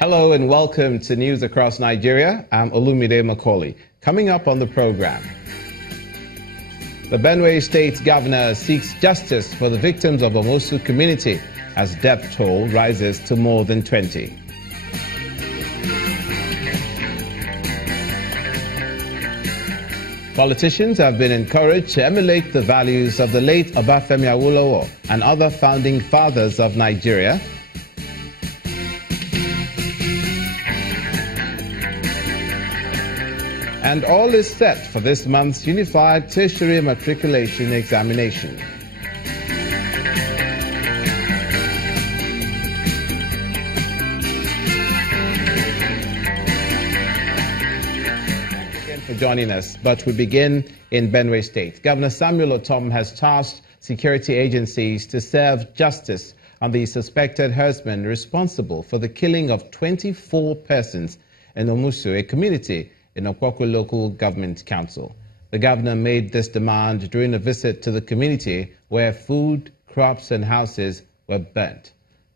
Hello and welcome to News Across Nigeria. I'm Olumide Macaulay. Coming up on the program, the Benue State Governor seeks justice for the victims of OMUSU community as death toll rises to more than 20. Politicians have been encouraged to emulate the values of the late Obafemi Awolowo and other founding fathers of Nigeria. And all is set for this month's Unified Tertiary Matriculation Examination. Thanks for joining us, but we begin in Benue State. Governor Samuel Otom has tasked security agencies to serve justice on the suspected herdsmen responsible for the killing of 24 persons in OMUSU, a community in Okpoko Local Government Council. The governor made this demand during a visit to the community where food, crops and houses were burnt.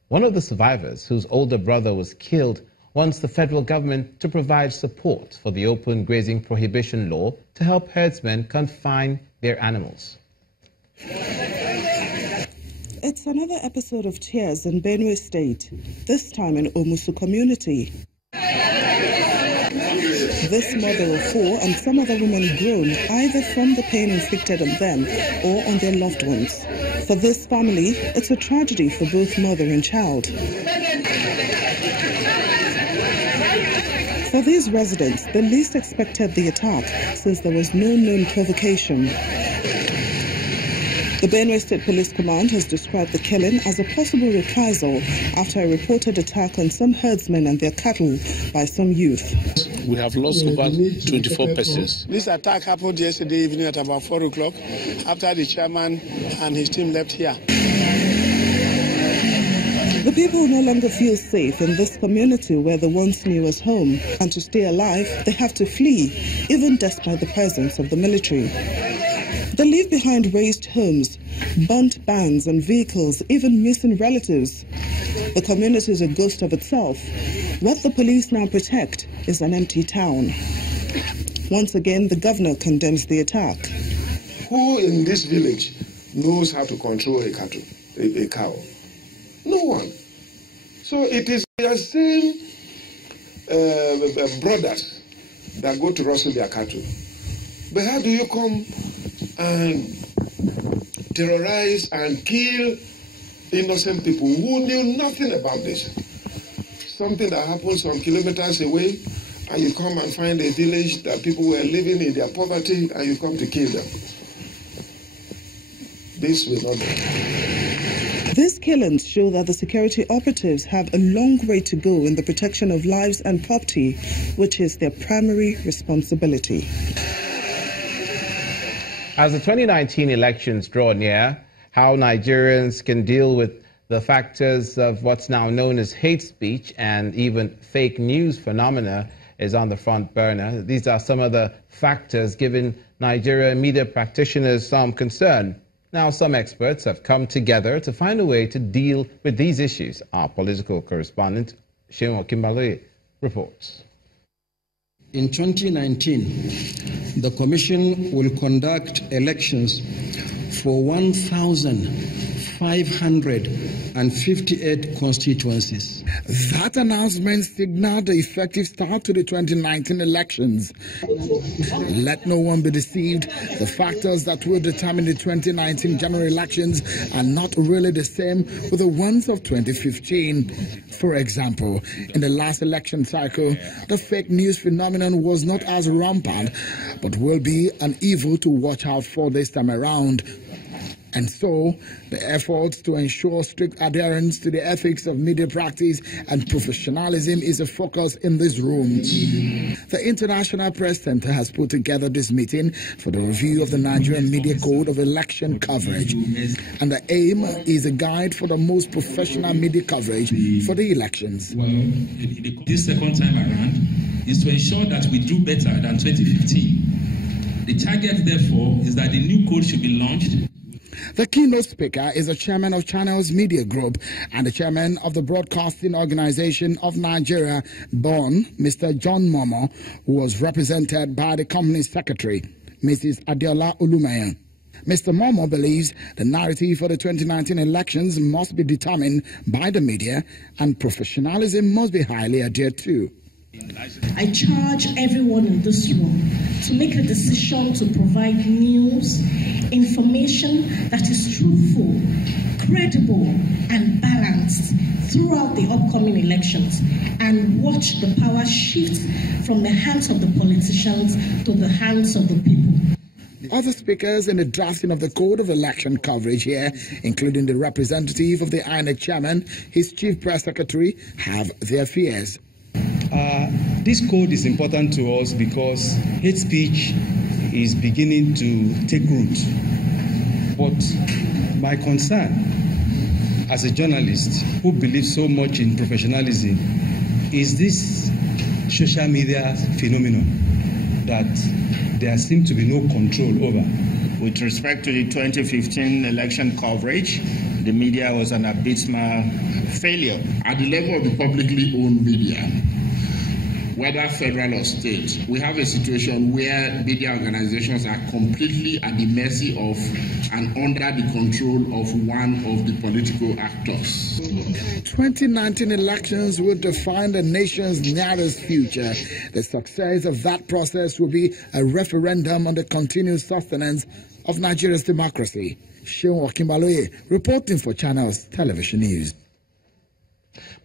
One of the survivors, whose older brother was killed, wants the federal government to provide support for the open grazing prohibition law to help herdsmen confine their animals. It's another episode of tears in Benue State, this time in OMUSU community. This mother of four and some other women groan either from the pain inflicted on them or on their loved ones. For this family, it's a tragedy for both mother and child. For these residents, they least expected the attack since there was no known provocation. The Benue State Police Command has described the killing as a possible reprisal after a reported attack on some herdsmen and their cattle by some youth. We have lost over 24 persons. This attack happened yesterday evening at about 4 o'clock after the chairman and his team left here. The people no longer feel safe in this community where they once knew as home, and to stay alive, they have to flee, even despite the presence of the military. They leave behind razed homes, burnt barns and vehicles, even missing relatives. The community is a ghost of itself. What the police now protect is an empty town. Once again, the governor condemns the attack. Who in this village knows how to control a cow? No one. So it is the same brothers that go to rustle their cattle. But how do you come and terrorize and kill innocent people who knew nothing about this? Something that happens some kilometers away, and you come and find a village that people were living in their poverty, and you come to kill them. This will not be. These killings show that the security operatives have a long way to go in the protection of lives and property, which is their primary responsibility. As the 2019 elections draw near, how Nigerians can deal with the factors of what's now known as hate speech and even fake news phenomena is on the front burner. These are some of the factors giving Nigerian media practitioners some concern. Now, some experts have come together to find a way to deal with these issues. Our political correspondent, Sheon Kimbale, reports. In 2019, the Commission will conduct elections for 1,558 constituencies. That announcement signaled the effective start to the 2019 elections. Let no one be deceived. The factors that will determine the 2019 general elections are not really the same with the ones of 2015. For example, in the last election cycle, the fake news phenomenon was not as rampant, but will be an evil to watch out for this time around. And so, the efforts to ensure strict adherence to the ethics of media practice and professionalism is a focus in this room. The International Press Center has put together this meeting for the review of the Nigerian Media Code of Election Coverage. And the aim is a guide for the most professional media coverage for the elections. Well, this second time around is to ensure that we do better than 2015. The target, therefore, is that the new code should be launched. The keynote speaker is the chairman of Channels Media Group and the chairman of the Broadcasting Organization of Nigeria, BON, Mr. John Momo, who was represented by the company's secretary, Mrs. Adiola Olumayan. Mr. Momo believes the narrative for the 2019 elections must be determined by the media and professionalism must be highly adhered to. I charge everyone in this room to make a decision to provide news, information that is truthful, credible, and balanced throughout the upcoming elections, and watch the power shift from the hands of the politicians to the hands of the people. Other speakers in the drafting of the Code of Election coverage here, including the representative of the INEC chairman, his chief press secretary, have their fears. This code is important to us because hate speech is beginning to take root. But my concern as a journalist who believes so much in professionalism is this social media phenomenon that there seems to be no control over. With respect to the 2015 election coverage, the media was an abysmal failure. At the level of the publicly owned media, whether federal or state, we have a situation where media organizations are completely at the mercy of and under the control of one of the political actors. 2019 elections will define the nation's nearest future. The success of that process will be a referendum on the continued sustenance of Nigeria's democracy. Seun Okinbaloye, reporting for Channels Television News.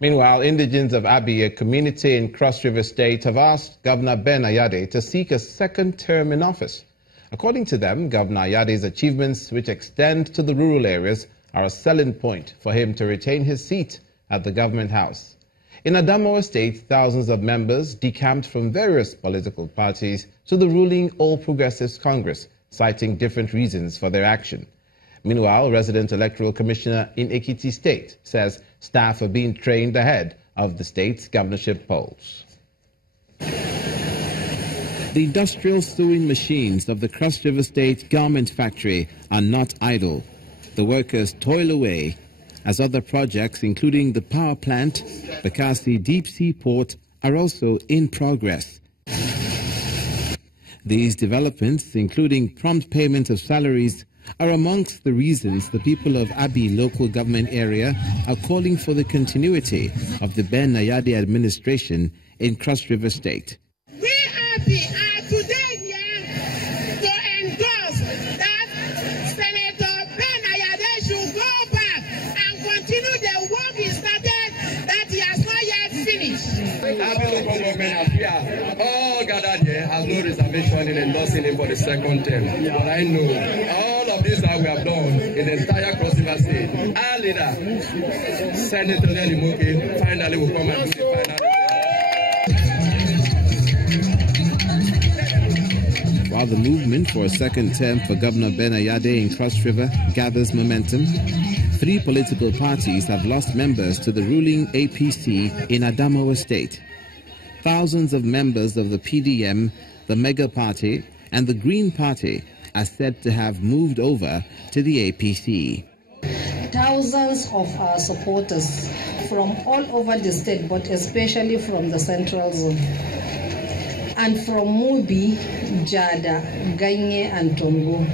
Meanwhile, indigents of Abi, a community in Cross River State, have asked Governor Ben Ayade to seek a second term in office. According to them, Governor Ayade's achievements, which extend to the rural areas, are a selling point for him to retain his seat at the government house. In Adamawa State, thousands of members decamped from various political parties to the ruling All Progressives Congress, citing different reasons for their action. Meanwhile, resident electoral commissioner in EKITI State says staff are being trained ahead of the state's governorship polls. The industrial sewing machines of the Cross River State garment factory are not idle. The workers toil away as other projects, including the power plant, the Kasi deep sea port, are also in progress. These developments, including prompt payment of salaries, are amongst the reasons the people of Abi local government area are calling for the continuity of the Ben Ayade administration in Cross River State. We Abi are today here to endorse that Senator Ben Ayade should go back and continue the work he started that he has not yet finished. Abi local government are here, all gathered here, has no reservation in endorsing him for the second term. But I know of this that we have done in the entire Cross River State. Our leader, Senator Nelimoke, finally will come and do the final. While the movement for a second term for Governor Ben Ayade in Cross River gathers momentum, 3 political parties have lost members to the ruling APC in Adamawa State. Thousands of members of the PDM, the Mega Party, and the Green Party are said to have moved over to the APC. Thousands of our supporters from all over the state, but especially from the central zone, and from Mubi, Jada, Ganye, and Tombo,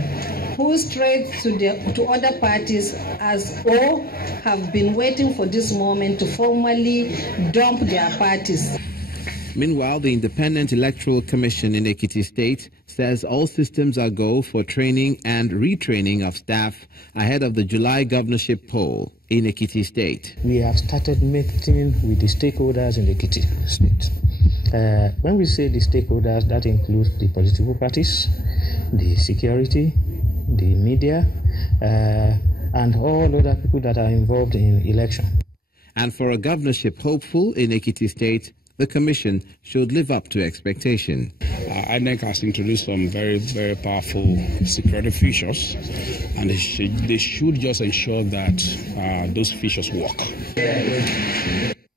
who strayed to other parties or have been waiting for this moment to formally dump their parties. Meanwhile, the Independent Electoral Commission in EKITI State says all systems are go for training and retraining of staff ahead of the July governorship poll in EKITI State. We have started meeting with the stakeholders in EKITI State. When we say the stakeholders, that includes the political parties, the security, the media, and all other people that are involved in election. And for a governorship hopeful in EKITI State, the Commission should live up to expectation. INEC has introduced some very, very powerful security features, and they should just ensure that those features work.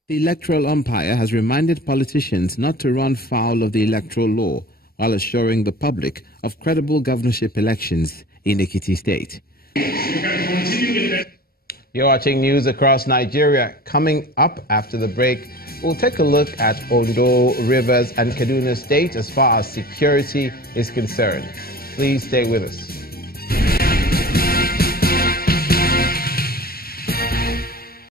The electoral umpire has reminded politicians not to run foul of the electoral law while assuring the public of credible governorship elections in EKITI State. You're watching news across Nigeria. Coming up after the break, we'll take a look at Ondo, Rivers, and Kaduna State as far as security is concerned. Please stay with us.